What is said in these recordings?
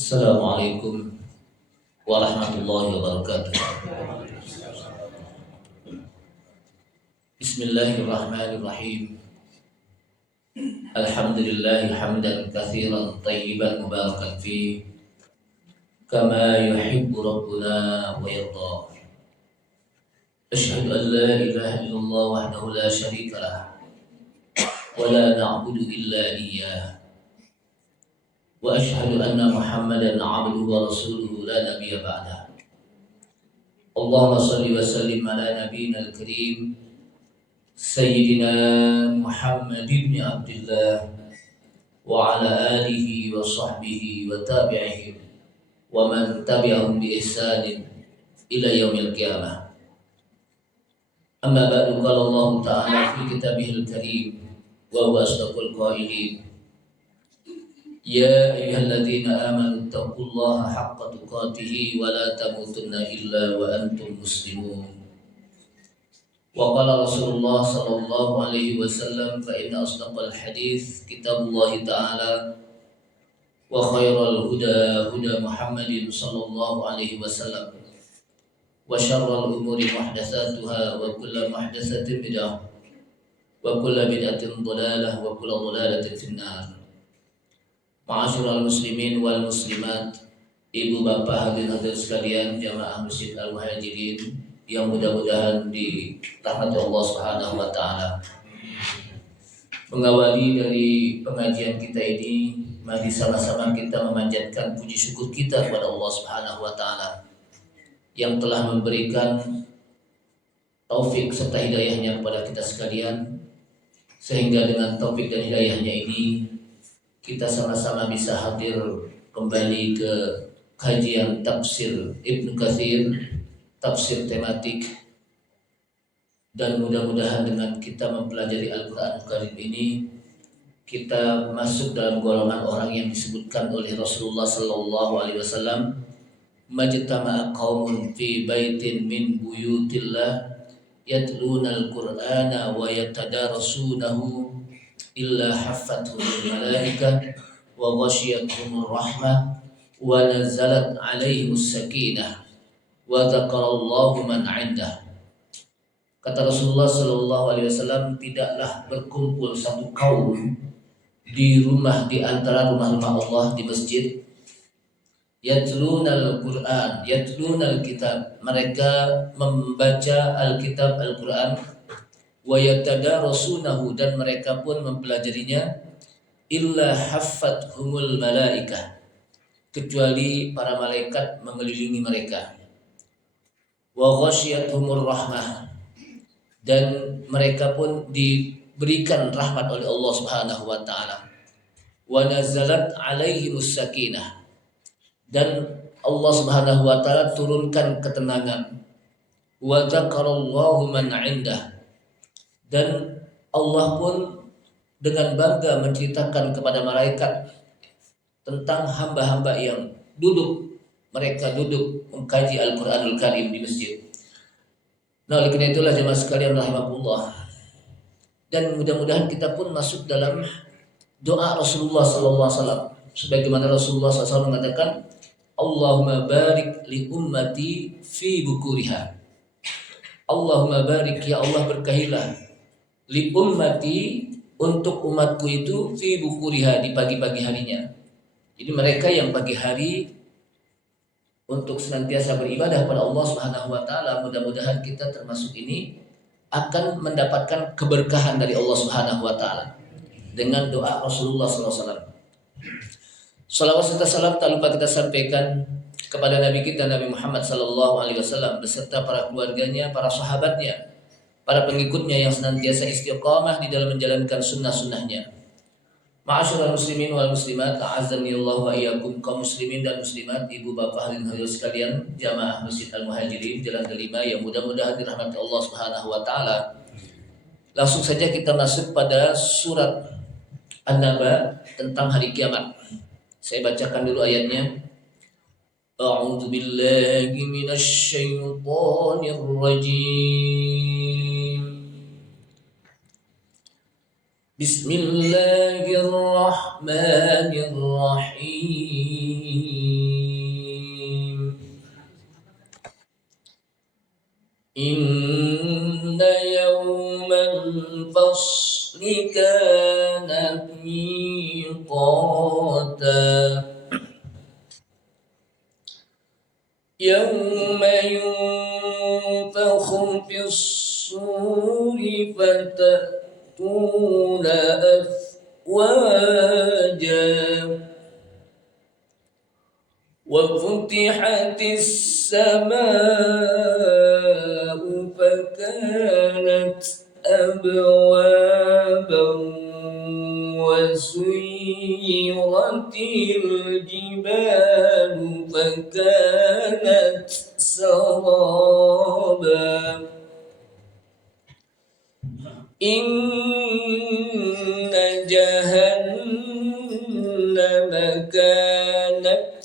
Assalamualaikum warahmatullahi wabarakatuh. Bismillahirrahmanirrahim. Alhamdulillahi hamdan katsiran tayyiban mubarakan fi kama yuhibbu rabbuna wa yarda. Asyhadu an la ilaha illallah wahdahu la syarika lah wa la na'budu illa iyyah. Wa asyhadu anna Muhammadan 'abduhu wa rasuluhu la nabiyya ba'dah. Allahumma shalli wa sallim ala nabiyyina al-karim Sayyidina Muhammad ibn Abdullah wa ala alihi wa sahbihi wa tabi'ihim wa man tabi'ahum bi ihsanin ila yaumil qiyamah. Amma ba'du, qala Allah ta'ala fi kitabihil karim wa huwa asdaqul qailin. Ya ayyuhalladzina amanu taqullaha haqqa tuqatih wa la tamutunna illa wa antum muslimun. Wa qala Rasulullah sallallahu alaihi wasallam fa inna asdaqal hadits kitabullah ta'ala wa khairal huda huda Muhammadin sallallahu alaihi wasallam wa syarrul umuri muhdatsatuha wa kullu muhdatsatin bid'ah wa kullu bid'atin dhalalah wa kullu dhalalatin finnar. Ma'asyiral muslimin wal muslimat, ibu bapak hadirin sekalian jamaah Masjid Al-Muhajirin yang mudah-mudahan dirahmati Allah Subhanahu wa taala. Mengawali dari pengajian kita ini, mari sama-sama kita memanjatkan puji syukur kita kepada Allah Subhanahu wa taala yang telah memberikan taufik serta hidayahnya kepada kita sekalian, sehingga dengan taufik dan hidayahnya ini kita sama-sama bisa hadir kembali ke kajian tafsir Ibnu Katsir, tafsir tematik, dan mudah-mudahan dengan kita mempelajari Al-Quran Karim ini kita masuk dalam golongan orang yang disebutkan oleh Rasulullah sallallahu alaihi wasallam, majtama'a qaumun fi baitin min buyutillah yatluna al-Qur'ana wa yatadarasunahu illa haffathumul malaika wa ghashiyatuhumur rahmah wa nazalat alaihimus sakinah wa dzakarallahu man 'indah. Kata Rasulullah sallallahu alaihi wasallam, tidaklah berkumpul satu kaum di rumah di antara rumah-rumah Allah di masjid, yatlunal Qur'an, yatlunal kitab, mereka membaca Alkitab Al-Qur'an, wa yatadarasunahu, dan mereka pun mempelajarinya, illa haffathumul malaikah, kecuali para malaikat mengelilingi mereka, wa ghasyiyatuhumur rahmah, dan mereka pun diberikan rahmat oleh Allah Subhanahu wa taala, wa nazalat alaihimus sakinah, dan Allah Subhanahu wa taala turunkan ketenangan, wa dzakarallahu man 'indah, dan Allah pun dengan bangga menceritakan kepada malaikat tentang hamba-hamba yang mereka duduk mengkaji Al-Quranul Karim di masjid. Nah, oleh karena itulah jemaah sekalian rahimakumullah, dan mudah-mudahan kita pun masuk dalam doa Rasulullah sallallahu alaihi wasallam, sebagaimana Rasulullah SAW mengatakan, Allahumma barik li ummati fi bukuriha. Allahumma barik, ya Allah berkahilah, li ummati, untuk umatku itu, fi bukuriha, di pagi-pagi harinya. Jadi mereka yang pagi hari untuk senantiasa beribadah pada Allah Subhanahu wa taala, mudah-mudahan kita termasuk ini akan mendapatkan keberkahan dari Allah Subhanahu wa taala dengan doa Rasulullah sallallahu alaihi wasallam. Salawat serta salam tak lupa kita sampaikan kepada Nabi kita Nabi Muhammad sallallahu alaihi wasallam beserta para keluarganya, para sahabatnya, para pengikutnya yang senantiasa istiqamah di dalam menjalankan sunnah-sunnahnya. Ma'asyiral muslimin wal muslimat, a'azzani Allah wa iyyakum, kaum muslimin dan muslimat, ibu bapak hadirin hadirat sekalian, jamaah Masjid Al-Muhajirin Jalan Delima yang mudah-mudahan dirahmati Allah Subhanahu wa taala. Langsung saja kita masuk pada surat An-Naba tentang hari kiamat. Saya bacakan dulu ayatnya. A'udzu billahi minasy syaithanir rajim. Bismillahirrahmanirrahim. Inna yawmal fasli kana miqata yawma yunfakhu fis-suri fatatuna afwaja وفتحت السماء فكانت أبوابا وسيرت الجبال فكانت سرابا إن جهنم كانت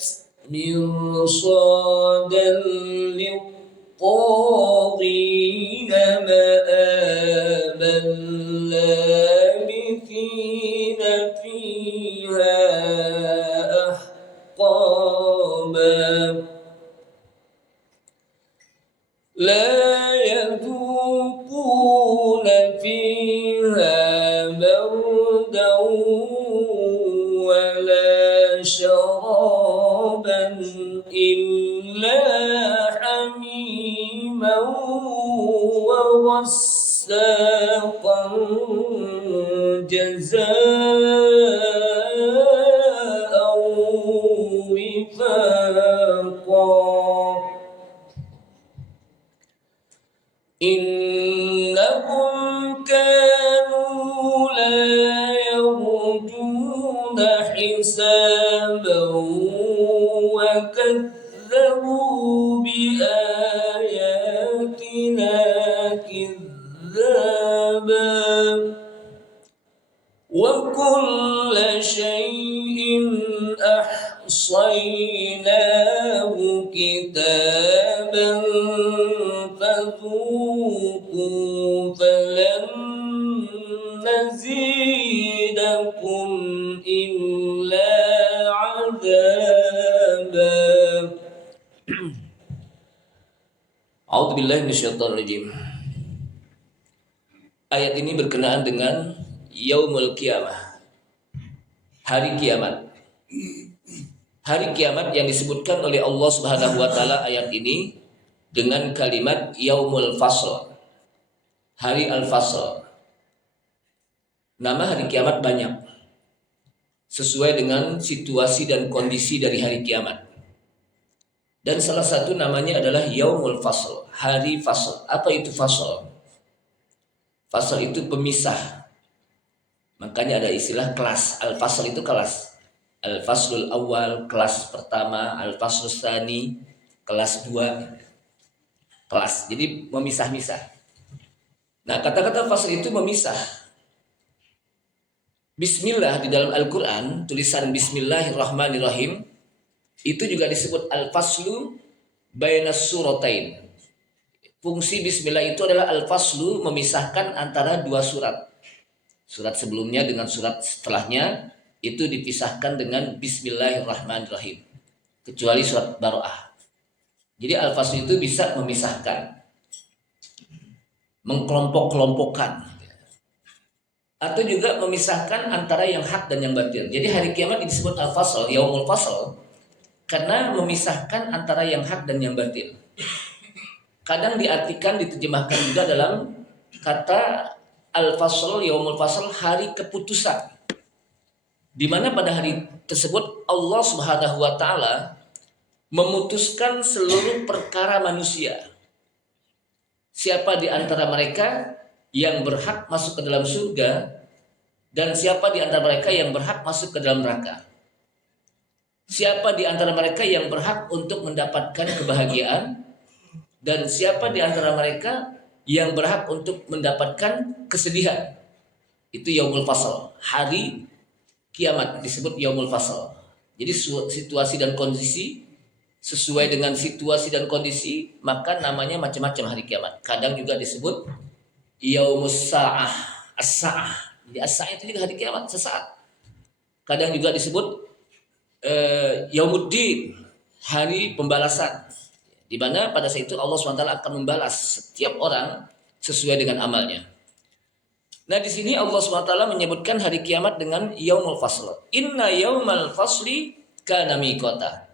مرصادا للطاغين مآبا لابثين فيها أحقابا لا يذوقون فيها بردا ولا شرابا إلا حميما وغساقا جزاء وفاقا إنهم كانوا لا يرجون حسابا وكذبوا بآياتنا كذابا وكل شيء أحصيناه كتابا فذوقوا فلن نزيدكم إلا عذابا. A'udzubillahi minasyaitonirrajim. Ayat ini berkenaan dengan Yaumul Qiyamah, hari kiamat. Hari kiamat yang disebutkan oleh Allah Subhanahu wa taala ayat ini dengan kalimat Yaumul Fasl, hari Al-Fasl. Nama hari kiamat banyak sesuai dengan situasi dan kondisi dari hari kiamat. Dan salah satu namanya adalah Yaumul Fasl, hari fasl. Apa itu fasl? Fasl itu pemisah. Makanya ada istilah kelas. Al-Fasl itu kelas. Al-Faslul Awal, kelas pertama. Al-Faslul Tsani, kelas 2. Kelas. Jadi memisah-misah. Nah, kata-kata fasl itu memisah. Bismillah di dalam Al-Quran, tulisan Bismillahirrahmanirrahim, itu juga disebut al-faslu bainas suratain. Fungsi bismillah itu adalah al-faslu, memisahkan antara dua surat. Surat sebelumnya dengan surat setelahnya itu dipisahkan dengan Bismillahirrahmanirrahim. Kecuali surat Baroah. Jadi al-faslu itu bisa memisahkan, mengkelompok-kelompokkan, atau juga memisahkan antara yang hak dan yang batil. Jadi hari kiamat disebut al-fasl, Yaumul Fasl, karena memisahkan antara yang hak dan yang batil. Kadang diartikan, diterjemahkan juga dalam kata Al-Fasl, Yaumul Fasl, hari keputusan. Di mana pada hari tersebut Allah Subhanahu wa taala memutuskan seluruh perkara manusia. Siapa di antara mereka yang berhak masuk ke dalam surga dan siapa di antara mereka yang berhak masuk ke dalam neraka. Siapa di antara mereka yang berhak untuk mendapatkan kebahagiaan dan siapa di antara mereka yang berhak untuk mendapatkan kesedihan. Itu Yaumul Fasl, hari kiamat disebut Yaumul Fasl. Jadi situasi dan kondisi, sesuai dengan situasi dan kondisi, maka namanya macam-macam hari kiamat. Kadang juga disebut Yaumus Sa'ah, As-Sa'ah. Jadi As-Sa'ah itu juga hari kiamat, sesaat. Kadang juga disebut Yaumuddin, hari pembalasan. Di mana pada saat itu Allah SWT akan membalas setiap orang sesuai dengan amalnya. Nah, di sini Allah SWT menyebutkan hari kiamat dengan yaumul fasl. Inna yaumal fasli kana miqata.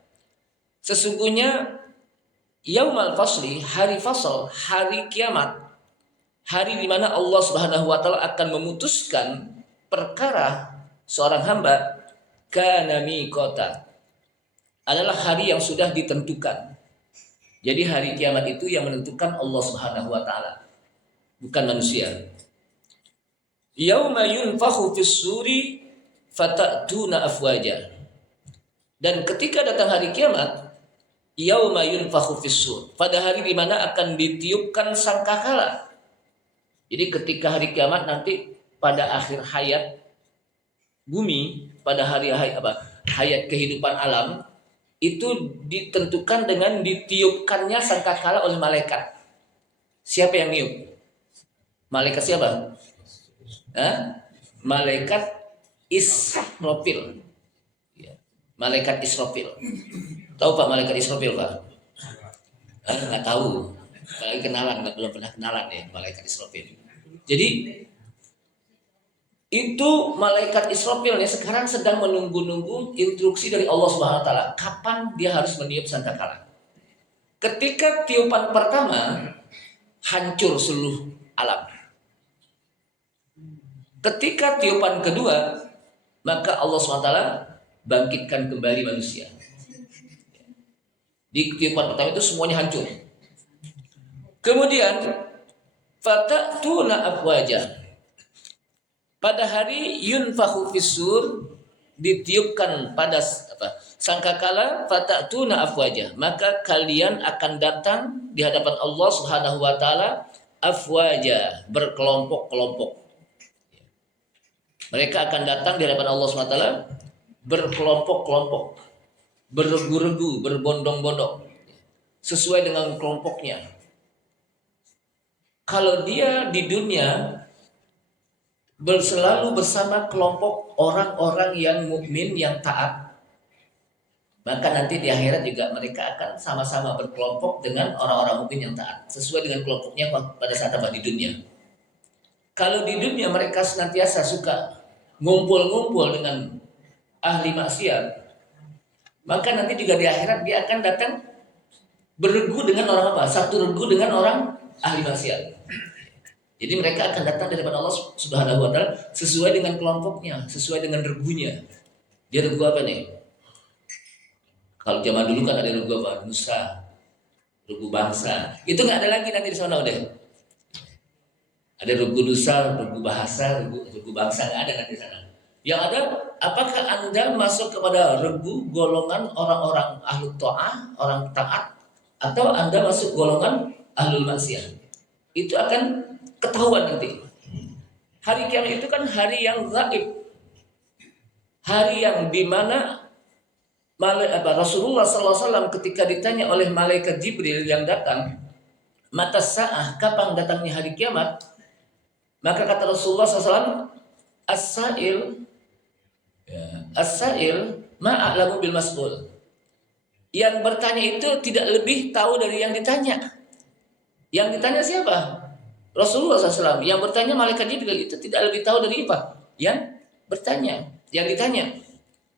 Sesungguhnya yaumal fasli, hari fasl, hari kiamat, hari di mana Allah Subhanahu wa taala akan memutuskan perkara seorang hamba, kana miqata, adalah hari yang sudah ditentukan. Jadi hari kiamat itu yang menentukan Allah Subhanahu wa taala, bukan manusia. Yauma yunfakhu fis-suri fatatuna afwaja. Dan ketika datang hari kiamat, yauma yunfakhu fis-sur, pada hari di mana akan ditiupkan sangkakala. Jadi ketika hari kiamat nanti pada akhir hayat bumi, pada hari hayat kehidupan alam, itu ditentukan dengan ditiupkannya sangkakala oleh malaikat. Siapa yang niup? Malaikat siapa? Malaikat Israfil. Malaikat Israfil. Tahu Pak malaikat Israfil Pak? Nggak tahu. Apalagi kenalan, belum pernah kenalan ya malaikat Israfil. Jadi itu malaikat Israfil nih sekarang sedang menunggu-nunggu instruksi dari Allah Subhanahu wa taala kapan dia harus meniup sangkakala. Ketika tiupan pertama hancur seluruh alam. Ketika tiupan kedua maka Allah Subhanahu wa taala bangkitkan kembali manusia. Di tiupan pertama itu semuanya hancur. Kemudian fatatuna afwaja. Pada hari yunfakhu fis-sur, ditiupkan pada sangkakala, fatatuna afwaja, maka kalian akan datang di hadapan Allah Subhanahu wa taala afwaja, berkelompok-kelompok. Mereka akan datang di hadapan Allah Subhanahu wa taala berkelompok-kelompok, berregu-regu, berbondong-bondong sesuai dengan kelompoknya. Kalau dia di dunia selalu bersama kelompok orang-orang yang mukmin, yang taat, maka nanti di akhirat juga mereka akan sama-sama berkelompok dengan orang-orang mukmin yang taat sesuai dengan kelompoknya pada saat apa di dunia. Kalau di dunia mereka senantiasa suka ngumpul-ngumpul dengan ahli maksiat, maka nanti juga di akhirat dia akan datang beregu dengan orang apa? Satu regu dengan orang ahli maksiat. Jadi mereka akan datang dari Allah Subhanahu wa taala sesuai dengan kelompoknya, sesuai dengan regunya. Dia regu apa nih? Kalau zaman dulu kan ada regu apa? Nusa, regu bangsa. Itu nggak ada lagi nanti di sana udah. Ada regu nusa, regu bahasa, regu bangsa, nggak ada nanti di sana. Yang ada, apakah Anda masuk kepada regu golongan orang-orang ahlu ta'ah, orang taat, atau Anda masuk golongan ahlul maksiat? Itu akan ketahuan nanti. Hari kiamat itu kan hari yang gaib, hari yang dimana Rasulullah SAW ketika ditanya oleh malaikat Jibril yang datang, mata sa'ah, kapan datangnya hari kiamat, maka kata Rasulullah SAW, as-sa'il ma'a'lamu bil mas'ul. Yang bertanya itu tidak lebih tahu dari yang ditanya. Yang ditanya siapa? Rasulullah SAW. Yang bertanya malaikat Jibril itu tidak lebih tahu dari apa? Yang bertanya, yang ditanya.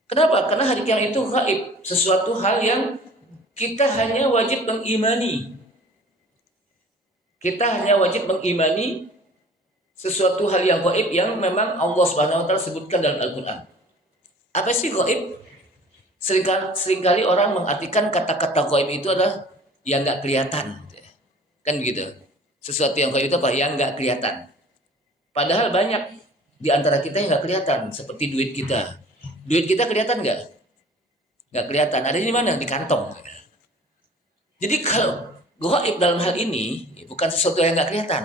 Kenapa? Karena hari kiamat itu gaib, sesuatu hal yang kita hanya wajib mengimani. Kita hanya wajib mengimani sesuatu hal yang gaib yang memang Allah Subhanahu wa taala sebutkan dalam Al-Qur'an. Apa sih gaib? Seringkali orang mengartikan kata-kata gaib itu adalah yang enggak kelihatan. Kan begitu. Sesuatu yang gaib itu apa? Yang enggak kelihatan. Padahal banyak di antara kita yang enggak kelihatan, seperti duit kita. Duit kita kelihatan enggak? Enggak kelihatan. Ada di mana? Di kantong. Jadi kalau gaib dalam hal ini bukan sesuatu yang enggak kelihatan.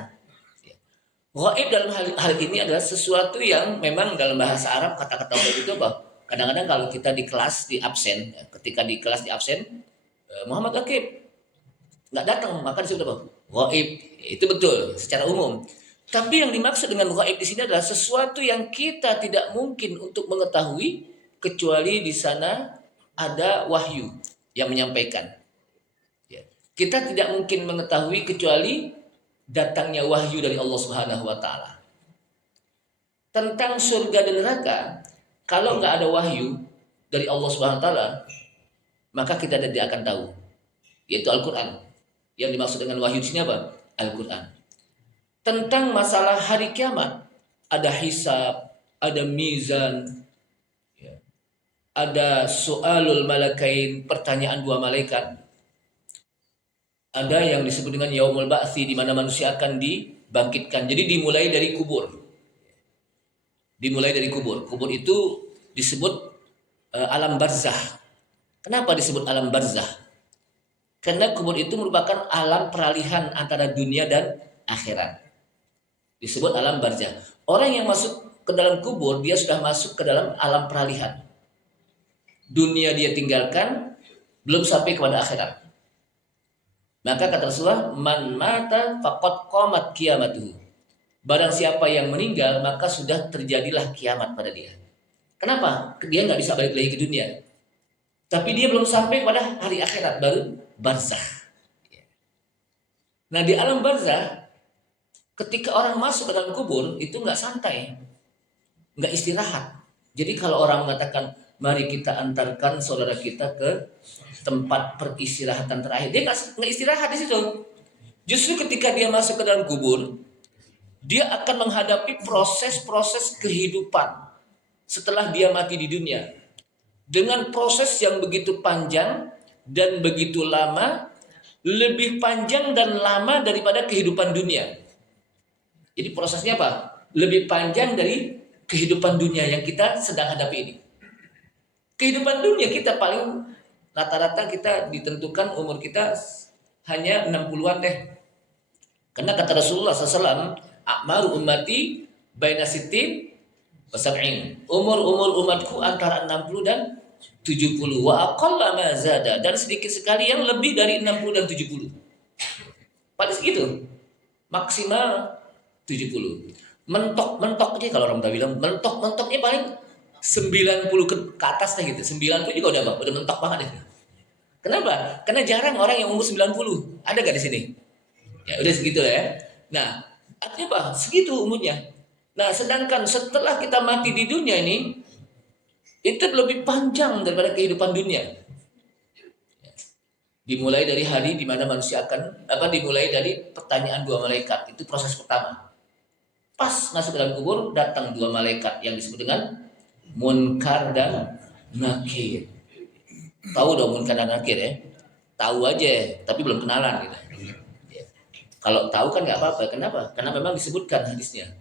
Gaib dalam hal ini adalah sesuatu yang memang dalam bahasa Arab kata-kata gaib itu apa? Kadang-kadang kalau kita di kelas di absen, ketika di kelas di absen, Muhammad Akib nggak datang, maka disebut apa? Gaib. Itu betul secara umum. Tapi yang dimaksud dengan gaib di sini adalah sesuatu yang kita tidak mungkin untuk mengetahui kecuali di sana ada wahyu yang menyampaikan. Ya. Kita tidak mungkin mengetahui kecuali datangnya wahyu dari Allah Subhanahu wa taala. Tentang surga dan neraka, kalau nggak ada wahyu dari Allah Subhanahu wa taala, maka kita tidak akan tahu. Yaitu Al-Qur'an. Yang dimaksud dengan wahyu di sini apa? Al-Qur'an. Tentang masalah hari kiamat, ada hisab, ada mizan, ada soalul malakain, pertanyaan dua malaikat. Ada yang disebut dengan yaumul ba'tsi, di mana manusia akan dibangkitkan. Jadi dimulai dari kubur. Dimulai dari kubur. Kubur itu disebut alam barzah. Kenapa disebut alam barzah? Karena kubur itu merupakan alam peralihan antara dunia dan akhirat. Disebut alam barzah. Orang yang masuk ke dalam kubur, dia sudah masuk ke dalam alam peralihan. Dunia dia tinggalkan, belum sampai kepada akhirat. Maka kata Rasulullah, man mata faqad qamat qiyamatuhu. Barang siapa yang meninggal, maka sudah terjadilah kiamat pada dia. Kenapa? Dia nggak bisa balik lagi ke dunia. Tapi dia belum sampai pada hari akhirat, baru barzah. Nah, di alam barzah, ketika orang masuk ke dalam kubur, itu nggak santai, nggak istirahat. Jadi kalau orang mengatakan, mari kita antarkan saudara kita ke tempat peristirahatan terakhir, dia nggak istirahat di situ. Justru ketika dia masuk ke dalam kubur, dia akan menghadapi proses-proses kehidupan setelah dia mati di dunia, dengan proses yang begitu panjang dan begitu lama, lebih panjang dan lama daripada kehidupan dunia. Jadi prosesnya apa? Lebih panjang dari kehidupan dunia yang kita sedang hadapi ini. Kehidupan dunia kita paling rata-rata kita ditentukan umur kita hanya 60-an deh. Karena kata Rasulullah SAW, a'maru ummati baina sittin wa sab'in. Umur umatku antara 60 dan 70. Wa aqalla ma zada, dan sedikit sekali yang lebih dari 60 dan 70. Paling segitu. Maksimal 70. Mentok-mentoknya, kalau orang bilang mentok-mentoknya paling 90 ke atas deh gitu. 90 juga udah mentok banget deh. Kenapa? Karena jarang orang yang umur 90. Ada gak di sini? Ya udah segitu lah ya. Nah, artinya apa? Segitu umurnya. Nah, sedangkan setelah kita mati di dunia ini, itu lebih panjang daripada kehidupan dunia. Dimulai dari hari di mana manusia akan dimulai dari pertanyaan dua malaikat. Itu proses pertama. Pas masuk ke dalam kubur, datang dua malaikat yang disebut dengan Munkar dan Nakir. Tahu dong Munkar dan Nakir ya? Tahu aja, tapi belum kenalan gitu. Ya. Kalau tahu kan nggak apa-apa. Kenapa? Karena memang disebutkan hadisnya.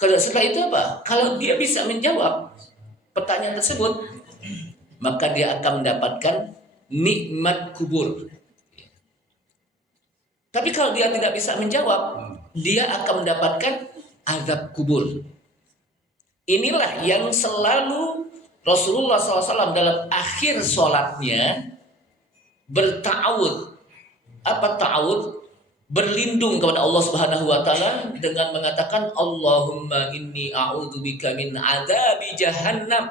Setelah itu apa? Kalau dia bisa menjawab pertanyaan tersebut, maka dia akan mendapatkan nikmat kubur. Tapi kalau dia tidak bisa menjawab, dia akan mendapatkan azab kubur. Inilah yang selalu Rasulullah SAW dalam akhir sholatnya berta'awud. Apa ta'awud? Berlindung kepada Allah Subhanahu wa taala dengan mengatakan, Allahumma inni a'udzubika min adzabi jahannam.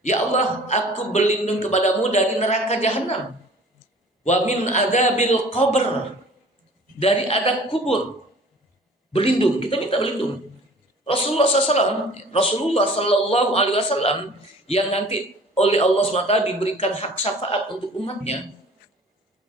Ya Allah, aku berlindung kepadamu dari neraka jahanam. Wa min adzabil qabr, dari azab kubur. Berlindung, kita minta berlindung. Rasulullah Sallallahu Alaihi Wasallam yang nanti oleh Allah SWT diberikan hak syafaat untuk umatnya.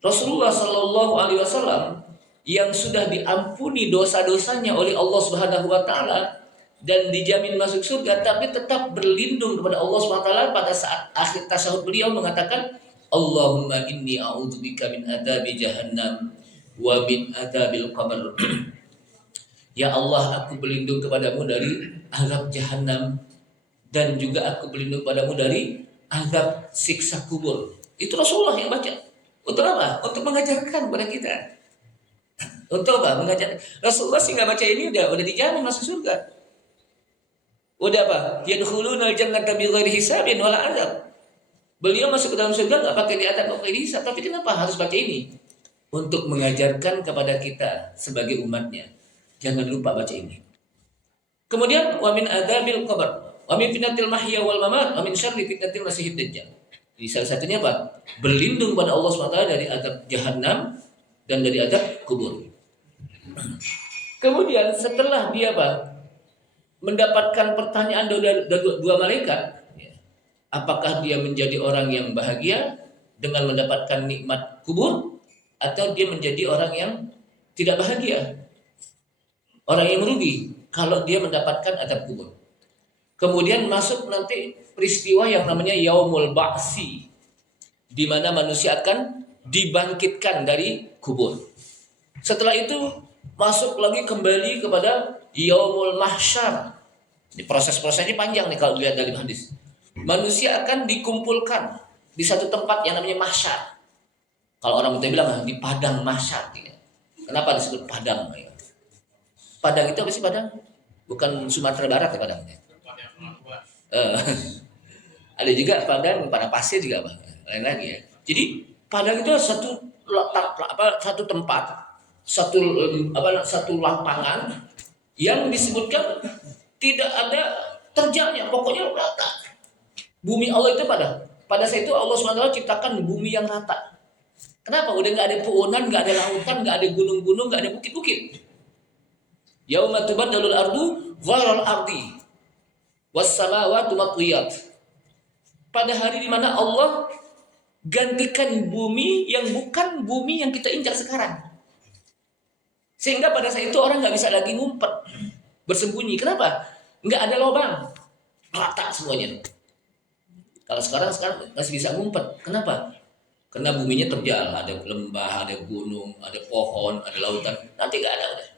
Rasulullah Sallallahu Alaihi Wasallam yang sudah diampuni dosa-dosanya oleh Allah Subhanahu Wa Taala dan dijamin masuk surga, tapi tetap berlindung kepada Allah Subhanahu Wa Taala pada saat akhir tasyahud beliau mengatakan, Allahumma inni a'udzubika min adzabi jahannam wa min adzabil qabr. Ya Allah, aku berlindung kepadamu dari azab jahanam dan juga aku berlindung kepadamu dari azab siksa kubur. Itu Rasulullah yang baca. Untuk apa? Untuk mengajarkan kepada kita. Untuk apa? Mengajar. Rasulullah sih nggak baca ini udah dijamin masuk surga. Udah apa? Yadkhulunal jannata bighairi hisabin wala azab. Beliau masuk ke dalam surga nggak pakai diazab, nggak pakai dihisab. Tapi kenapa harus baca ini? Untuk mengajarkan kepada kita sebagai umatnya. Jangan lupa baca ini. Kemudian wa min adzabil qabr, wa min fitnatil mahya wal mamat, wa min syarri fitnatil masiihid dajjal. Di salah satunya apa? Berlindung pada Allah SWT dari azab jahanam dan dari azab kubur. Kemudian setelah dia apa? Mendapatkan pertanyaan dari dua malaikat, apakah dia menjadi orang yang bahagia dengan mendapatkan nikmat kubur atau dia menjadi orang yang tidak bahagia, orang yang merugi kalau dia mendapatkan azab kubur. Kemudian masuk nanti peristiwa yang namanya Yaumul Ba'si, di mana manusia akan dibangkitkan dari kubur. Setelah itu masuk lagi kembali kepada Yaumul Mahsyar. Di proses-proses ini panjang nih kalau dilihat dari hadis. Manusia akan dikumpulkan di satu tempat yang namanya mahsyar. Kalau orang Betawi bilang di padang mahsyar. Kenapa disebut padang? Padang itu apa sih Padang? Bukan Sumatera Barat ya Padangnya. Ada juga Padang, Padang pasir juga apa? Lain lagi ya. Jadi Padang itu satu tempat, satu lapangan yang disebutkan tidak ada terjalnya, pokoknya rata. Bumi Allah itu pada saat itu Allah SWT ciptakan bumi yang rata. Kenapa? Udah nggak ada puunan, nggak ada lautan, nggak ada gunung-gunung, nggak ada bukit-bukit. Yauma tubaddalul ardu ghairal ardi was samawati matwiyat. Pada hari di mana Allah gantikan bumi yang bukan bumi yang kita injak sekarang. Sehingga pada saat itu orang nggak bisa lagi ngumpet, bersembunyi. Kenapa? Nggak ada lubang, rata semuanya. Kalau sekarang masih bisa ngumpet. Kenapa? Karena buminya terjal, ada lembah, ada gunung, ada pohon, ada lautan. Nanti nggak ada udah.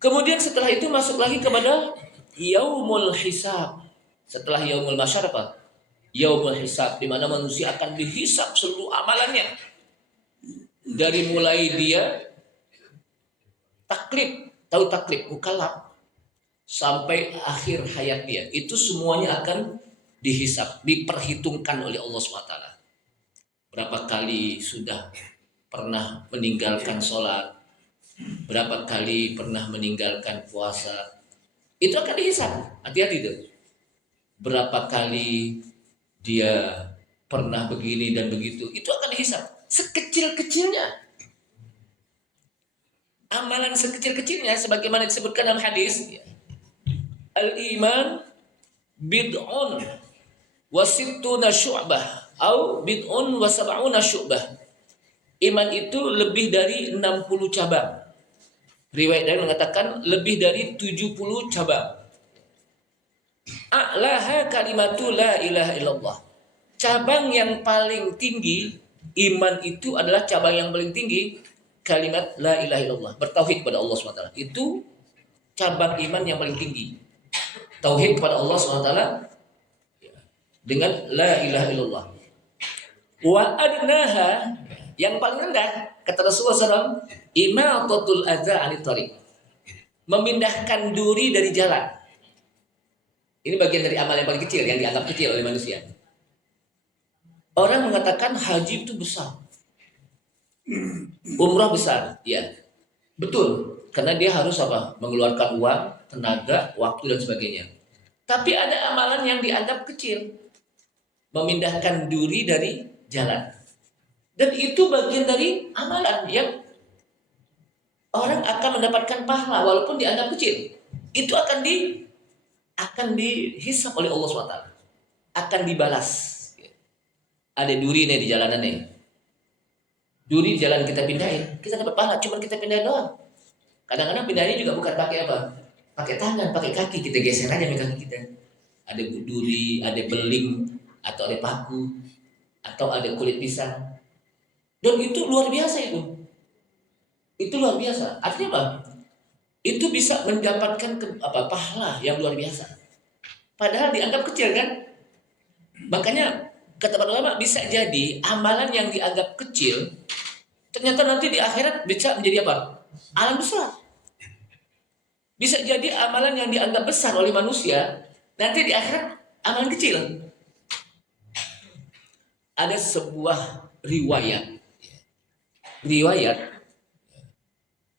Kemudian setelah itu masuk lagi kepada Yaumul Hisab. Setelah Yaumul Mahsyar apa? Yaumul Hisab, di mana manusia akan dihisab seluruh amalannya. Dari mulai dia taklif, tahu taklif, mukallaf, sampai akhir hayat dia. Itu semuanya akan dihisab, diperhitungkan oleh Allah SWT. Berapa kali sudah pernah meninggalkan sholat, berapa kali pernah meninggalkan puasa, itu akan dihisab. Hati-hati itu. Berapa kali dia pernah begini dan begitu, itu akan dihisab. Sekecil-kecilnya, amalan sekecil-kecilnya, sebagaimana disebutkan dalam hadis, al-iman bid'un wasittuna syu'bah au bid'un wa sab'una syu'bah. Iman itu lebih dari 60 cabang. Riwayat lain mengatakan lebih dari 70 cabang. A'laha kalimatu la ilaha illallah. Cabang yang paling tinggi iman itu adalah cabang yang paling tinggi kalimat la ilaha illallah, bertauhid kepada Allah SWT. Itu cabang iman yang paling tinggi. Tauhid kepada Allah SWT dengan la ilaha illallah. Wa adnaha, yang paling rendah kata Rasulullah SAW, imatatul adza anit thariq, memindahkan duri dari jalan. Ini bagian dari amal yang paling kecil, yang dianggap kecil oleh manusia. Orang mengatakan haji itu besar, umrah besar, ya betul, karena dia harus apa? Mengeluarkan uang, tenaga, waktu dan sebagainya. Tapi ada amalan yang dianggap kecil, memindahkan duri dari jalan. Dan itu bagian dari amalan yang orang akan mendapatkan pahala walaupun dianggap kecil. Itu akan dihisab oleh Allah SWT, akan dibalas. Ada duri nih di jalanan nih, duri di jalan kita pindahin, kita dapat pahala, cuma kita pindahin doang. Kadang-kadang pindahnya juga bukan pakai apa, pakai tangan, pakai kaki, kita geser aja dengan kaki kita. Ada duri, ada beling, atau ada paku, atau ada kulit pisang. Dan itu luar biasa itu. Itu luar biasa. Artinya apa? Itu bisa mendapatkan pahala yang luar biasa. Padahal dianggap kecil kan? Makanya kata para ulama, bisa jadi amalan yang dianggap kecil ternyata nanti di akhirat bisa menjadi apa? Alam besar. Bisa jadi amalan yang dianggap besar oleh manusia nanti di akhirat amalan kecil. Ada sebuah riwayat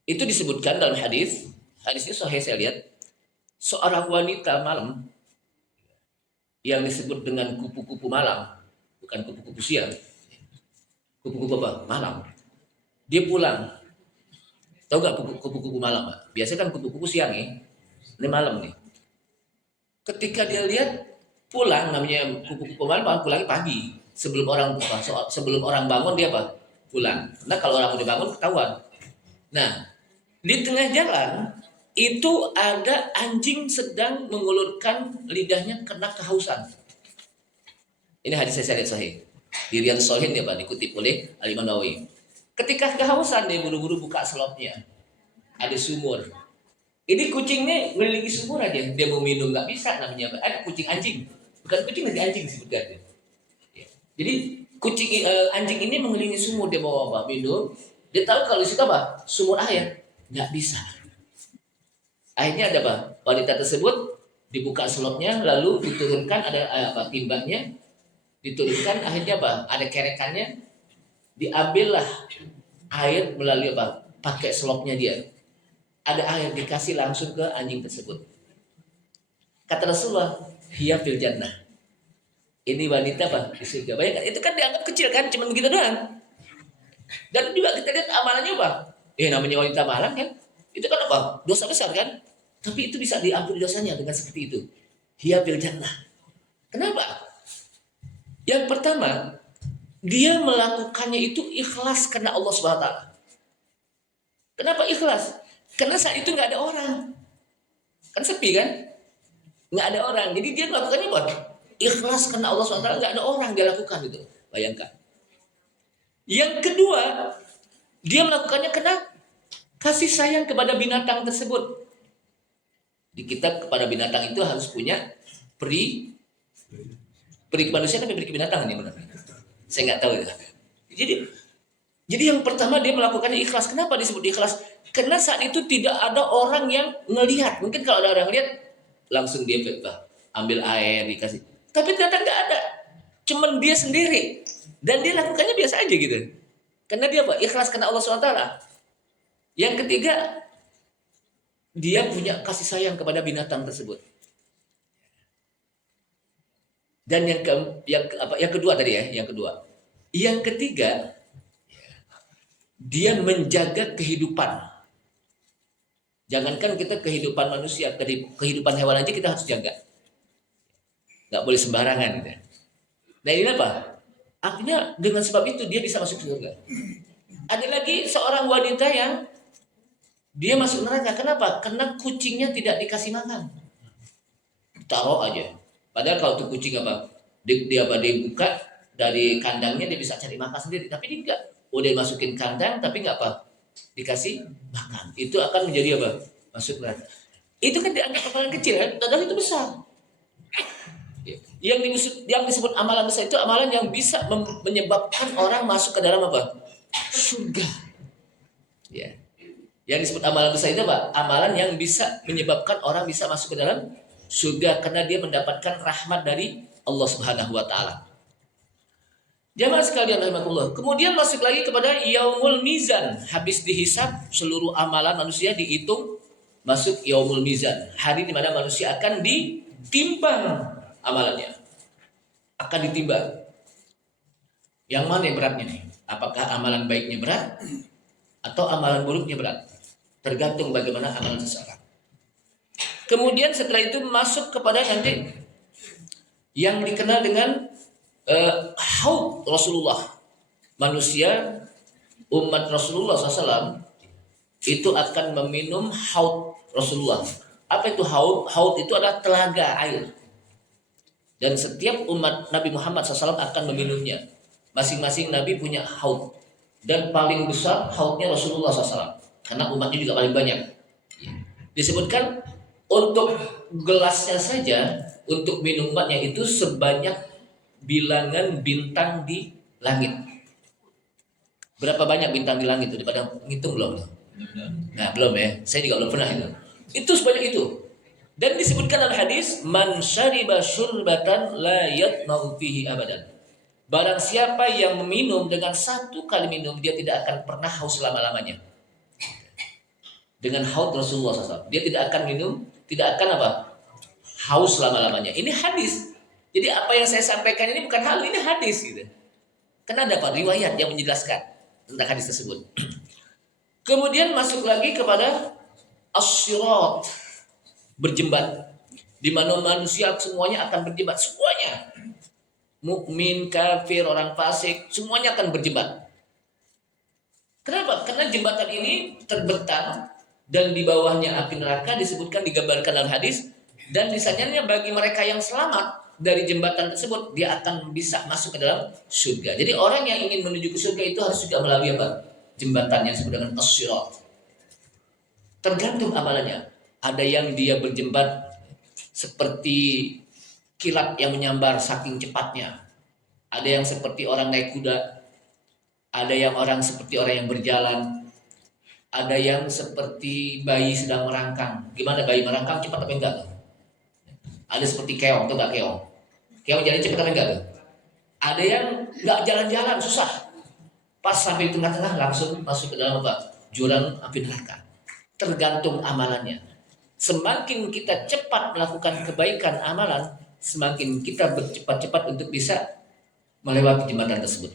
itu disebutkan dalam hadis ini sahih, saya lihat seorang wanita malam yang disebut dengan kupu-kupu malam, bukan kupu-kupu siang. Kupu-kupu apa? Malam. Dia pulang. Tahu nggak kupu-kupu malam? Pak? Biasanya kan kupu-kupu siang ya. Ini malam nih. Ketika dia lihat pulang, namanya kupu-kupu malam, pulangnya pagi. Sebelum orang bangun dia apa? Pulang. Nah kalau orang udah bangun ketahuan. Nah di tengah jalan itu ada anjing sedang mengulurkan lidahnya karena kehausan. Ini hadis saya lihat sahih. Di Riyadhus Shalihin ya Pak, dikutip oleh Al-Imam Nawawi. Ketika kehausan dia buru-buru buka selopnya. Ada sumur. Ini kucingnya ngelilingi sumur aja, dia mau minum nggak bisa namanya. Ada kucing anjing, bukan kucing nanti anjing disebutkan. Ya. Jadi anjing ini mengelilingi sumur, dia mau apa? Minum. Dia tahu kalau di situ apa? Sumur air, nggak bisa. Akhirnya ada apa? Wanita tersebut dibuka selopnya, lalu diturunkan ada apa? Timbanya diturunkan, akhirnya apa? Ada kerekannya, diambillah air melalui apa? Pakai selopnya dia. Ada air dikasih langsung ke anjing tersebut. Kata Rasulullah, hiya fil jannah. Ini wanita apa? Di surga. Bayangkan, itu kan dianggap kecil kan, cuma begitu doang. Dan juga kita lihat amalannya apa? Namanya wanita malam kan, itu kan apa? Dosa besar kan? Tapi itu bisa diampuni dosanya dengan seperti itu. Hiya fil jannah. Kenapa? Yang pertama, dia melakukannya itu ikhlas karena Allah SWT. Kenapa ikhlas? Karena saat itu nggak ada orang, kan sepi kan, nggak ada orang. Jadi dia melakukannya buat ikhlas karena Allah SWT, nggak ada orang dia lakukan itu. Bayangkan. Yang kedua, dia melakukannya karena kasih sayang kepada binatang tersebut. Di kita kepada binatang itu harus punya peri kemanusiaan tapi peri binatang ini benar. Saya nggak tahu ya. Jadi yang pertama dia melakukannya ikhlas. Kenapa disebut ikhlas? Karena saat itu tidak ada orang yang ngelihat. Mungkin kalau ada orang lihat, langsung dia ambil air dikasih. Tapi ternyata nggak ada. Cuman dia sendiri. Dan dia lakukannya biasa aja gitu. Karena dia apa? Ikhlas karena Allah SWT. Yang ketiga, dia punya kasih sayang kepada binatang tersebut. Dan yang kedua tadi ya, yang kedua. Yang ketiga, dia menjaga kehidupan. Jangankan kita kehidupan manusia, kehidupan hewan aja kita harus jaga. Nggak boleh sembarangan. Gitu. Nah ini apa? Artinya dengan sebab itu dia bisa masuk surga. Ada lagi seorang wanita yang dia masuk neraka. Kenapa? Karena kucingnya tidak dikasih makan. Taruh aja. Padahal kalau tuh kucing apa? Dia buka dari kandangnya dia bisa cari makan sendiri. Tapi dia enggak. Udah masukin kandang tapi enggak apa? Dikasih makan, itu akan menjadi apa? Masuk neraka. Itu kan dianggap amalan kecil kan, padahal itu besar. Yang disebut amalan besar itu amalan yang bisa menyebabkan orang masuk ke dalam apa? Surga. Ya. Yang disebut amalan besar itu apa? Amalan yang bisa menyebabkan orang bisa masuk ke dalam surga karena dia mendapatkan rahmat dari Allah Subhanahu wa taala. Jamaah sekalian rahimakumullah. Kemudian masuk lagi kepada yaumul mizan. Habis dihisab seluruh amalan manusia dihitung, masuk yaumul mizan. Hari di mana manusia akan ditimbang amalannya. Akan ditimbang. Yang mana yang beratnya nih? Apakah amalan baiknya berat atau amalan buruknya berat? Tergantung bagaimana amalan seseorang. Kemudian setelah itu masuk kepada nanti yang dikenal dengan haud Rasulullah. Manusia umat Rasulullah SAW itu akan meminum haud Rasulullah. Apa itu haud? Haud itu adalah telaga air. Dan setiap umat Nabi Muhammad SAW akan meminumnya. Masing-masing Nabi punya haud. Dan paling besar haudnya Rasulullah SAW. Karena umatnya juga paling banyak. Disebutkan untuk gelasnya saja, untuk minumannya itu sebanyak bilangan bintang di langit. Berapa banyak bintang di langit itu? Pada ngitung belum? Nah belum ya. Saya juga belum pernah itu. Itu sebanyak itu. Dan disebutkan dalam hadis, man syariba syurbatan la yatma'u fihi abadan. Barang siapa yang meminum dengan satu kali minum, dia tidak akan pernah haus selama-lamanya. Dengan haud Rasulullah SAW, dia tidak akan minum, tidak akan apa? Haus selama-lamanya. Ini hadis. Jadi apa yang saya sampaikan ini bukan halu, ini hadis gitu. Karena ada riwayat yang menjelaskan tentang hadis tersebut. Kemudian masuk lagi kepada as-sirat, berjembat, di mana manusia semuanya akan berjembat, semuanya. Mukmin, kafir, orang fasik, semuanya akan berjembat. Kenapa? Karena jembatan ini terbentang dan di bawahnya api neraka, disebutkan, digambarkan dalam hadis, dan misalnya bagi mereka yang selamat dari jembatan tersebut, dia akan bisa masuk ke dalam surga. Jadi orang yang ingin menuju ke surga itu harus juga melalui apa? Jembatan yang disebut dengan as-sirat. Tergantung amalannya. Ada yang dia berjembat seperti kilat yang menyambar saking cepatnya. Ada yang seperti orang naik kuda. Ada yang orang seperti orang yang berjalan. Ada yang seperti bayi sedang merangkang. Gimana bayi merangkang, cepat apa enggak? Ada seperti keong, atau enggak keong? Keong jalan cepat apa enggak? Ada yang enggak jalan-jalan, susah. Pas sampai di tengah-tengah langsung masuk ke dalam apa? Jurang api neraka. Tergantung amalannya. Semakin kita cepat melakukan kebaikan amalan, semakin kita bercepat-cepat untuk bisa melewati jembatan tersebut.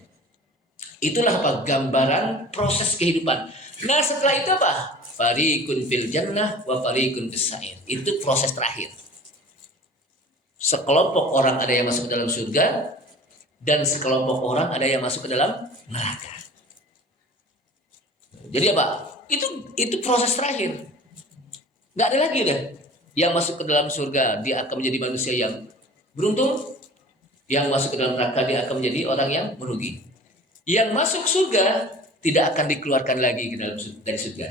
Itulah apa? Gambaran proses kehidupan. Nah setelah itu apa? Fariqun fil jannah wa fariqun fis sa'ir. Itu proses terakhir. Sekelompok orang ada yang masuk ke dalam surga, dan sekelompok orang ada yang masuk ke dalam neraka. Jadi apa? Itu proses terakhir. Nggak ada lagi deh. Yang masuk ke dalam surga, dia akan menjadi manusia yang beruntung. Yang masuk ke dalam neraka, dia akan menjadi orang yang merugi. Yang masuk surga tidak akan dikeluarkan lagi dari surga.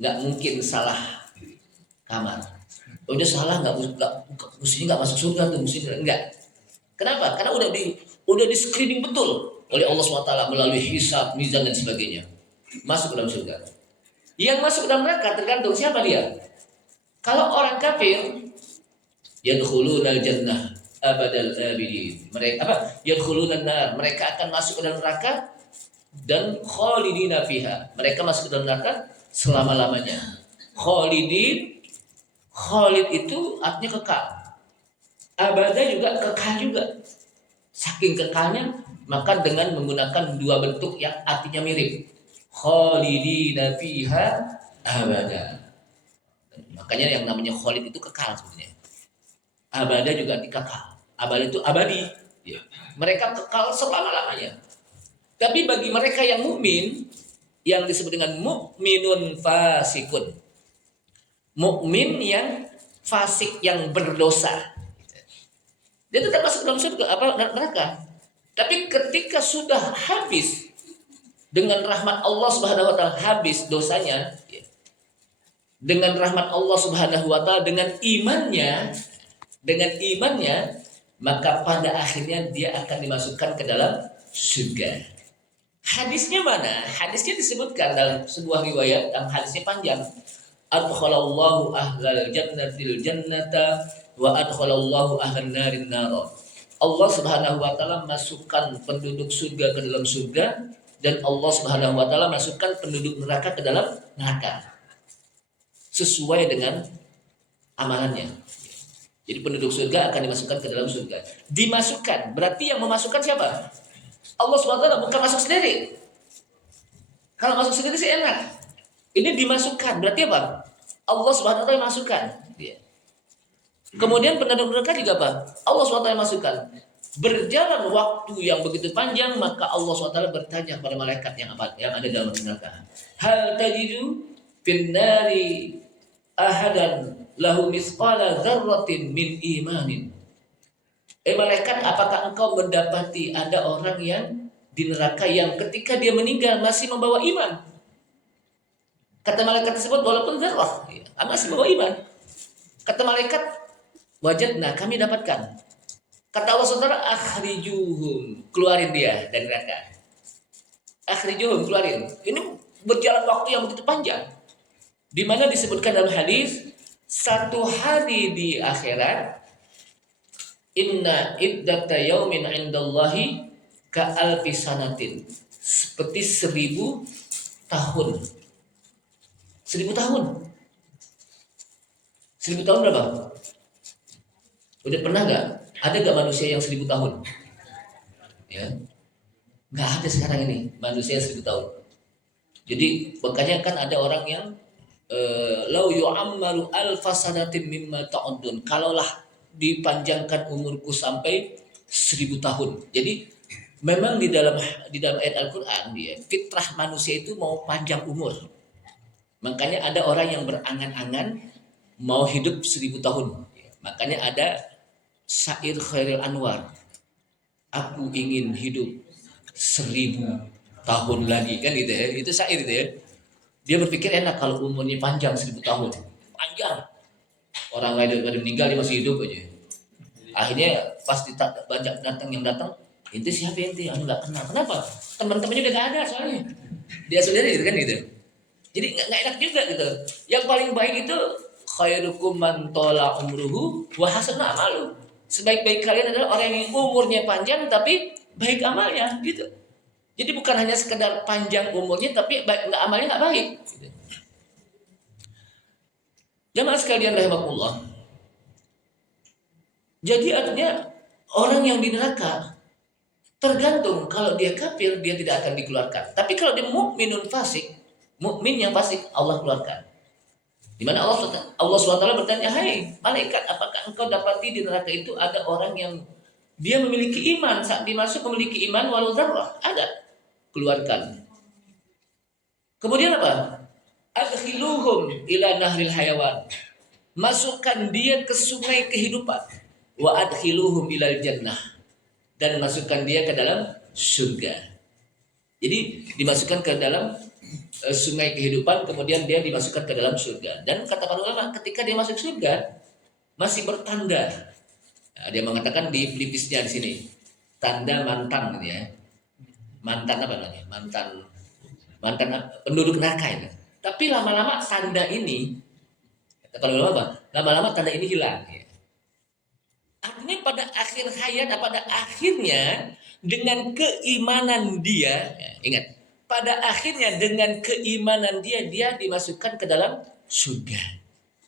Nggak mungkin salah kamar. Oh, dia salah, mestinya nggak masuk surga tuh, mestinya enggak. Kenapa? Karena udah di screening betul oleh Allah SWT melalui hisab, mizan dan sebagainya. Masuk ke dalam surga. Yang masuk ke dalam neraka tergantung siapa dia. Kalau orang kafir, yadkhulunal jannah abadal abidin. Mereka yadkhulunal nar, mereka akan masuk ke dalam neraka dan khalidina fiha. Mereka masuk ke dalam neraka selama-lamanya. Khalid itu artinya kekal. Abada juga kekal juga. Saking kekalnya, maka dengan menggunakan dua bentuk yang artinya mirip. Khalidina fiha abada. Makanya yang namanya khalid itu kekal sebenarnya. Abada juga arti kekal. Abada itu abadi. Ya. Mereka kekal selama-lamanya. Tapi bagi mereka yang mukmin, yang disebut dengan mukminun fasikun. Mukmin yang fasik, yang berdosa, dia tetap masuk dalam surga neraka. Tapi ketika sudah habis dengan rahmat Allah Subhanahu wa taala, habis dosanya, dengan rahmat Allah Subhanahu wa taala, dengan imannya, maka pada akhirnya dia akan dimasukkan ke dalam surga. Hadisnya mana? Hadisnya disebutkan dalam sebuah riwayat, yang hadisnya panjang. Adkhalallahu ahlal jannatil jannata wa adkhalallahu ahlan narin nara. Allah Subhanahu wa taala masukkan penduduk surga ke dalam surga, dan Allah Subhanahu wa taala masukkan penduduk neraka ke dalam neraka. Sesuai dengan amalannya. Jadi penduduk surga akan dimasukkan ke dalam surga. Dimasukkan, berarti yang memasukkan siapa? Allah Subhanahu wa taala, bukan masuk sendiri. Kalau masuk sendiri sih enak. Ini dimasukkan, berarti apa? Allah Subhanahu wa taala masukkan. Kemudian penduduk neraka juga apa? Allah SWT masukkan. Berjalan waktu yang begitu panjang, maka Allah SWT bertanya kepada malaikat yang ada dalam neraka. Hal tajidu fin nari ahadan lahu misqala dzarratin min imanin. Malaikat, apakah engkau mendapati ada orang yang di neraka yang ketika dia meninggal masih membawa iman? Kata malaikat tersebut, walaupun dzarrah, masih membawa iman. Kata malaikat, wajadna, kami dapatkan. Kata Allah SWT, akhrijuhum, keluarin dia dari neraka. Akhrijuhum, keluarin. Ini berjalan waktu yang begitu panjang. Di mana disebutkan dalam hadis, satu hari di akhirat, inna iddata yaumin indallahi ka'alfi sanatin. Seperti 1000 tahun. 1000 tahun. 1000 tahun berapa? Udah pernah nggak? Ada nggak manusia yang 1000 tahun? Ya, nggak ada sekarang ini manusia yang 1000 tahun. Jadi makanya kan ada orang yang lau yu'ammaru alfasanatin mimma ta'udun. Kalaulah dipanjangkan umurku sampai 1000 tahun. Jadi memang di dalam ayat Al-Qur'an dia fitrah manusia itu mau panjang umur. Makanya ada orang yang berangan-angan mau hidup 1000 tahun. Makanya ada syair Khairil Anwar. Aku ingin hidup 1000 tahun lagi, kan gitu ya. Itu syair itu ya. Dia berpikir enak kalau umurnya panjang 1000 tahun. Panjang. Orang lain daripada meninggal dia masih hidup aja. Akhirnya pas banyak datang, itu siapa ente? Aku nggak kenal. Kenapa? Teman-temannya udah nggak ada soalnya. Dia sendiri gitu kan gitu. Jadi nggak enak juga gitu. Yang paling baik itu khairukum man tola umruhu wa hasana amalu. Sebaik-baik kalian adalah orang yang umurnya panjang tapi baik amalnya gitu. Jadi bukan hanya sekedar panjang umurnya tapi amalnya nggak baik. Gitu. Jamaah sekalian rahimakumullah. Jadi artinya orang yang di neraka tergantung, kalau dia kafir dia tidak akan dikeluarkan. Tapi kalau dia mukminun fasik, mukmin yang fasik Allah keluarkan. Di mana Allah SWT bertanya, "Hai malaikat, apakah engkau dapati di neraka itu ada orang yang dia memiliki iman, saat dimasuk memiliki iman walau dzarrah?" Ada. Keluarkan. Kemudian apa? Adkhiluhum ila nahril hayawan. Masukkan dia ke sungai kehidupan. Wa adkhiluhum ilal jannah. Dan masukkan dia ke dalam surga. Jadi dimasukkan ke dalam sungai kehidupan, kemudian dia dimasukkan ke dalam surga. Dan kata para ulama, ketika dia masuk surga masih bertanda. Nah, dia mengatakan di pelipisnya di sini, tanda mantan gitu ya. Mantan apa namanya? Mantan penduduk neraka itu. Tapi lama-lama tanda ini, kata para ulama apa? Lama-lama tanda ini hilang. Ya. Artinya pada akhir hayat, pada akhirnya dengan keimanan dia, ya, ingat, pada akhirnya dengan keimanan dia dimasukkan ke dalam surga.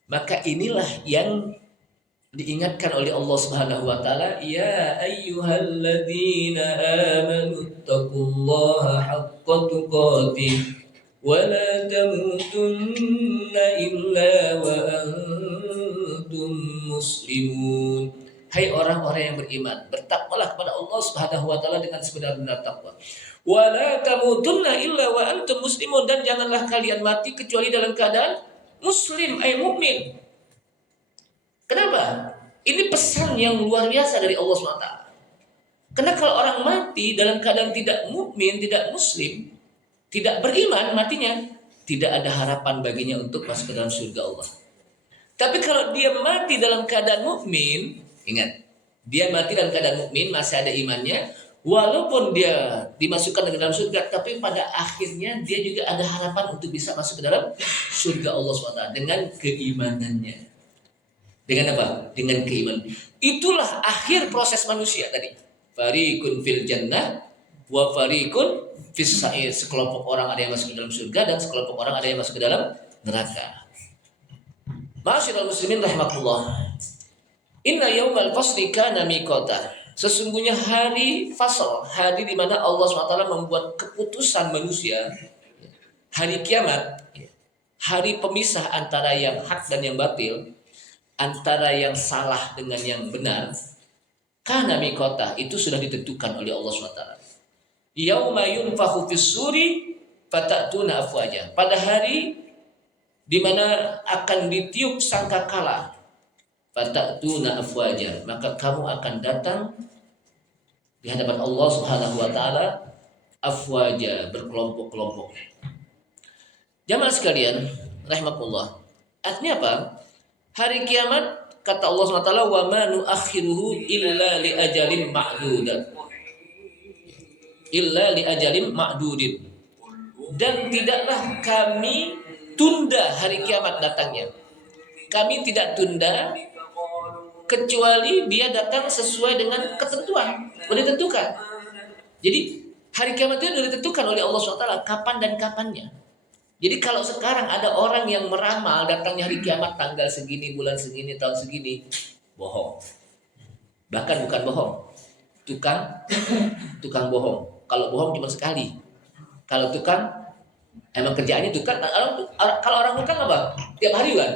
Maka inilah yang diingatkan oleh Allah Subhanahu wa taala, ya ayyuhalladzina amanu taqullaha haqqa tuqatih wa la tamutunna illa wa antum muslimun. Hai orang-orang yang beriman, bertakwalah kepada Allah Subhanahu wa taala dengan sebenar-benar takwa. Wa la tamutunna illa wa antum muslimun, dan janganlah kalian mati kecuali dalam keadaan muslim, mukmin. Kenapa? Ini pesan yang luar biasa dari Allah SWT. Karena kalau orang mati dalam keadaan tidak mukmin, tidak muslim, tidak beriman matinya, tidak ada harapan baginya untuk masuk ke dalam surga Allah. Tapi kalau dia mati dalam keadaan mukmin, ingat, dia mati dalam keadaan mukmin, masih ada imannya, walaupun dia dimasukkan ke dalam surga, tapi pada akhirnya dia juga ada harapan untuk bisa masuk ke dalam surga Allah SWT dengan keimanannya. Dengan apa? Dengan keimanan. Itulah akhir proses manusia tadi. Fariqun fil jannah wa fariqun fis sa'ir. Sekelompok orang ada yang masuk ke dalam surga dan sekelompok orang ada yang masuk ke dalam neraka. Ma'asyiral muslimin rahimakumullah. Inna yaumal fasli kana miqata. Sesungguhnya hari fasl, hari di mana Allah SWT membuat keputusan manusia, hari kiamat, hari pemisah antara yang hak dan yang batil, antara yang salah dengan yang benar, kana miqata, itu sudah ditentukan oleh Allah SWT. Yauma yunfakhu fis-suri fatatuna afwaja. Pada hari di mana akan ditiup sangkakala, fatatuna afwaja, maka kamu akan datang di hadapan Allah Subhanahu wa taala afwaja, berkelompok-kelompok. Jamaah sekalian rahimakumullah. Artinya apa? Hari kiamat, kata Allah SWT, wa ma nuakhiruhu illa li ajalin ma'dudat. Illa li ajalin ma'dudin. Dan tidaklah kami tunda hari kiamat datangnya. Kami tidak tunda kecuali dia datang sesuai dengan ketentuan, sudah ditentukan. Jadi hari kiamat itu sudah ditentukan oleh Allah SWT kapan dan kapannya. Jadi kalau sekarang ada orang yang meramal datangnya hari kiamat tanggal segini, bulan segini, tahun segini, bohong. Bahkan bukan bohong, tukang bohong. Kalau bohong cuma sekali. Kalau tukang emang kerjaannya tukang. Kalau orang tukang apa? Tiap hari kan?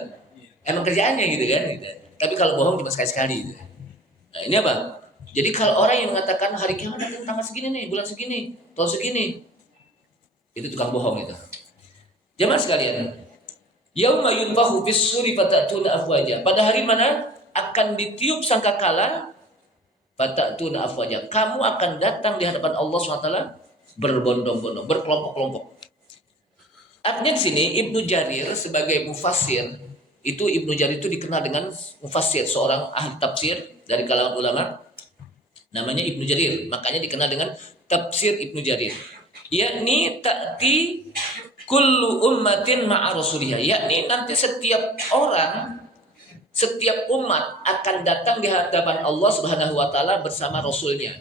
Emang kerjaannya gitu kan? Gitu. Tapi kalau bohong cuma sekali-sekali. Gitu. Nah ini apa? Jadi kalau orang yang mengatakan hari kiamat datang tanggal segini nih, bulan segini, tahun segini, itu tukang bohong itu. Jamaah sekalian, yauma yunfahu fis suri fatatuna afwaja. Pada hari mana akan ditiup sangkakala fatatuna afwaja. Kamu akan datang di hadapan Allah SWT berbondong-bondong, berkelompok-kelompok. Artinya di sini Ibnu Jarir sebagai mufassir, Ibnu Jarir itu dikenal dengan mufassir, seorang ahli tafsir dari kalangan ulama. Namanya Ibnu Jarir, makanya dikenal dengan tafsir Ibnu Jarir. Yakni ta'ti kullu ummatin ma'a rasulihha, yakni nanti setiap orang, setiap umat akan datang di hadapan Allah Subhanahu wa taala bersama rasulnya.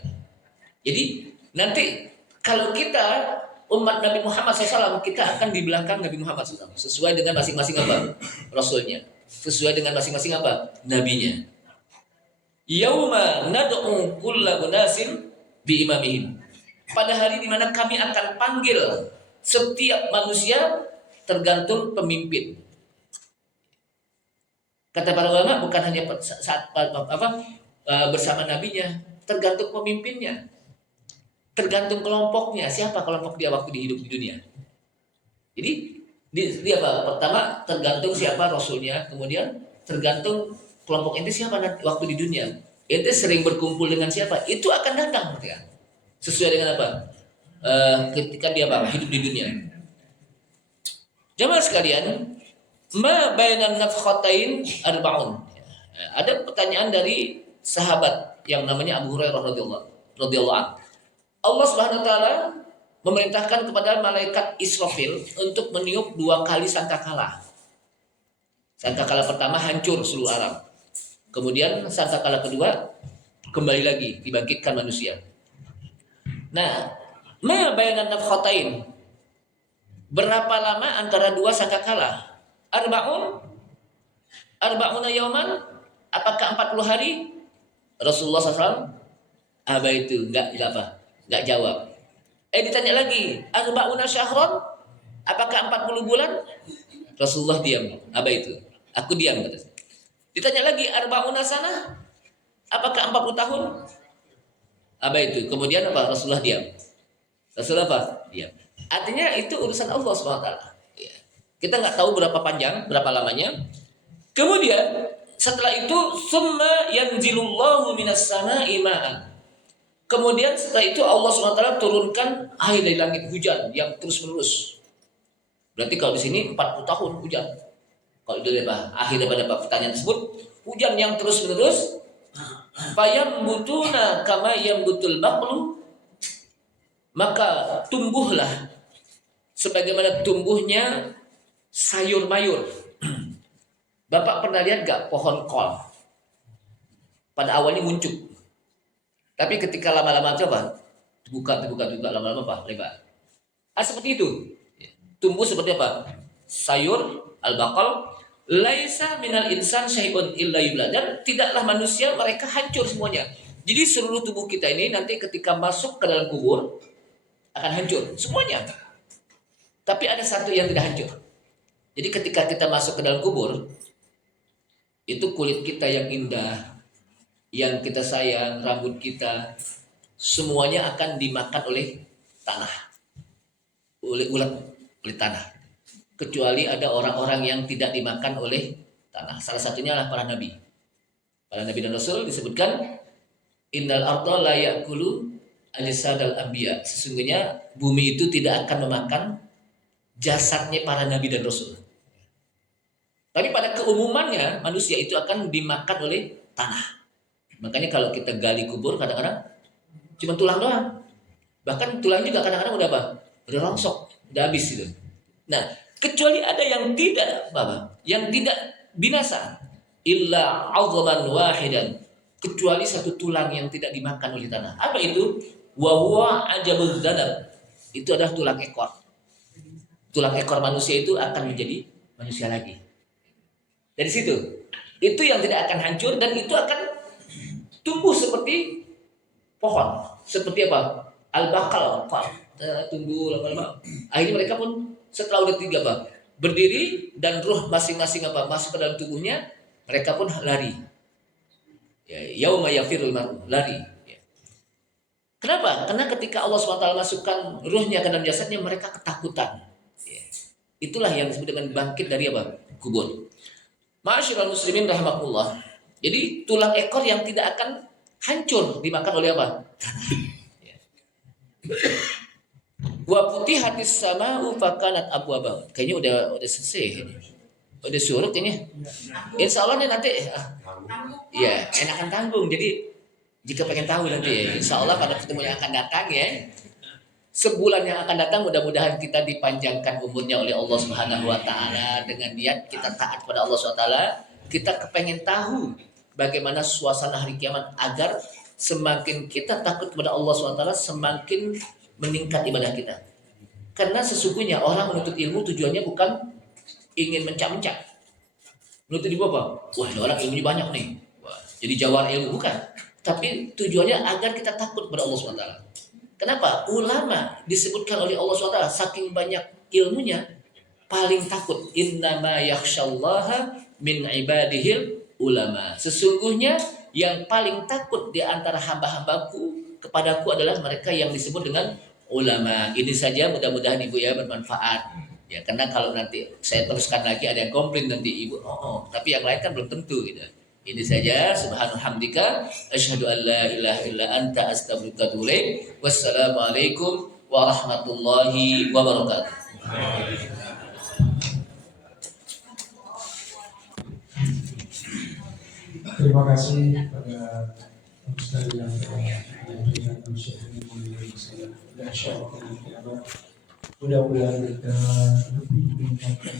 Jadi nanti kalau kita umat Nabi Muhammad SAW, kita akan di belakang Nabi Muhammad SAW sesuai dengan masing-masing apa? Rasulnya. Sesuai dengan masing-masing apa? Nabinya. Yauma nad'u kulla unasin bi imamihim. Pada hari di mana kami akan panggil setiap manusia tergantung pemimpin. Kata para ulama bukan hanya saat bersama nabinya, tergantung pemimpinnya. Tergantung kelompoknya, siapa kelompok dia waktu di hidup di dunia. Jadi dia apa? Pertama tergantung siapa rasulnya, kemudian tergantung kelompok ente siapa nanti waktu di dunia. Ente sering berkumpul dengan siapa, itu akan datang ya. Sesuai dengan apa? Ketika dia apa? Hidup di dunia. Jamaah sekalian, ma bainan nafkhatain arba'un. Ada pertanyaan dari sahabat yang namanya Abu Hurairah radhiyallahu anhu. Allah Subhanahu wa taala memerintahkan kepada malaikat Israfil untuk meniup 2 kali sangkakala. Sangkakala pertama hancur seluruh alam. Kemudian sangkakala kedua kembali lagi dibangkitkan manusia. Nah, ma bainan nafkhatain. Berapa lama antara 2 sangkakala? Arba'una yauman? Apakah 40 hari? Rasulullah SAW itu enggak jawab. Ditanya lagi, arba'una syahron? Apakah 40 bulan? Rasulullah diam. Itu. Aku diam kata. Ditanya lagi, arba'una sana? Apakah 40 tahun? Itu. Kemudian apa? Rasulullah diam. Rasulullah apa? Diam. Artinya itu urusan Allah SWT. Ya. Kita nggak tahu berapa panjang, berapa lamanya. Kemudian setelah itu summa yanzilullahu minas sama'i ma'an. Kemudian setelah itu Allah SWT turunkan air dari langit, hujan yang terus menerus. Berarti kalau di sini 40 tahun hujan. Kalau itu akhir daripada pertanyaan tersebut, hujan yang terus menerus. Fayam butuna kama yang butul baqlu, maka tumbuhlah sebagaimana tumbuhnya sayur mayur. Bapak pernah lihat gak pohon kol? Pada awalnya muncul, tapi ketika lama-lama coba buka lama-lama apa? Lebar. Seperti itu. Tumbuh seperti apa? Sayur al-baqal. Laisa minal insan syai'un illa yubla. Dan tidaklah manusia, mereka hancur semuanya. Jadi seluruh tubuh kita ini nanti ketika masuk ke dalam kubur akan hancur semuanya. Tapi ada satu yang tidak hancur. Jadi ketika kita masuk ke dalam kubur, itu kulit kita yang indah, yang kita sayang, rambut kita, semuanya akan dimakan oleh tanah, oleh ulat, oleh tanah. Kecuali ada orang-orang yang tidak dimakan oleh tanah. Salah satunya adalah para nabi. Para nabi dan rasul disebutkan, innal arda la ya'kulu ajsadal anbiya. Sesungguhnya bumi itu tidak akan memakan jasadnya para nabi dan rasul. Tapi pada keumumannya manusia itu akan dimakan oleh tanah. Makanya kalau kita gali kubur kadang-kadang cuma tulang doang. Bahkan tulang juga kadang-kadang udah apa? Udah rongsok, udah habis gitu. Nah, kecuali ada yang tidak yang tidak binasa, illa 'azman wahidan, kecuali satu tulang yang tidak dimakan oleh tanah. Apa itu? Wa huwa ajabuz zanab. Itu adalah tulang ekor. Tulang ekor manusia itu akan menjadi manusia lagi. Dari situ, itu yang tidak akan hancur dan itu akan tumbuh seperti pohon, seperti apa? Al-bakal, tumbuh lama-lama. Akhirnya mereka pun setelah udah 3 apa? Berdiri dan ruh masing-masing apa? Masuk ke dalam tubuhnya, mereka pun lari. Ya, yauma yafirul mar'u, lari. Ya. Kenapa? Karena ketika Allah SWT masukkan ruhnya ke dalam jasadnya, mereka ketakutan. Ya. Itulah yang disebut dengan bangkit dari apa? Kubur. Ma'asyiral muslimin rahimakumullah. Jadi tulang ekor yang tidak akan hancur dimakan oleh apa? Wa futihatis sama'u fakanat abwaba. Kayaknya udah selesai ini. Udah surut ini. Insya Allah nih nanti ya enakan tanggung. Jadi jika pengen tahu nanti ya, insya Allah pada pertemuan yang akan datang ya, sebulan yang akan datang mudah-mudahan kita dipanjangkan umurnya oleh Allah Subhanahu wa taala dengan niat kita taat pada Allah Subhanahu wa taala. Kita kepengen tahu bagaimana suasana hari kiamat agar semakin kita takut kepada Allah Subhanahu wa taala semakin meningkat ibadah kita. Karena sesungguhnya orang menuntut ilmu tujuannya bukan ingin mencak-mencak. Menuntut ilmu apa? Wah, ini orang ilmunya banyak nih. Wah, jadi jawar ilmu bukan. Tapi tujuannya agar kita takut kepada Allah SWT. Kenapa? Ulama disebutkan oleh Allah SWT saking banyak ilmunya paling takut. Innama yakhsyallaha min ibadihil ulama. Sesungguhnya yang paling takut di antara hamba-hambaku kepadaku adalah mereka yang disebut dengan ulama. Ini saja mudah-mudahan Ibu ya bermanfaat. Ya, karena kalau nanti saya teruskan lagi ada yang komplain nanti Ibu. Tapi yang lain kan belum tentu gitu. Ini saja, subhanallah hamdika asyhadu an la ilaha illa anta astaghfiruka wa atubu ilaik. Wassalamualaikum warahmatullahi wabarakatuh. Terima kasih pada Ustaz yang memberikan nasihat ini mengenai saya. Dan insyaallah mudah-mudahan kita lebih meningkatkan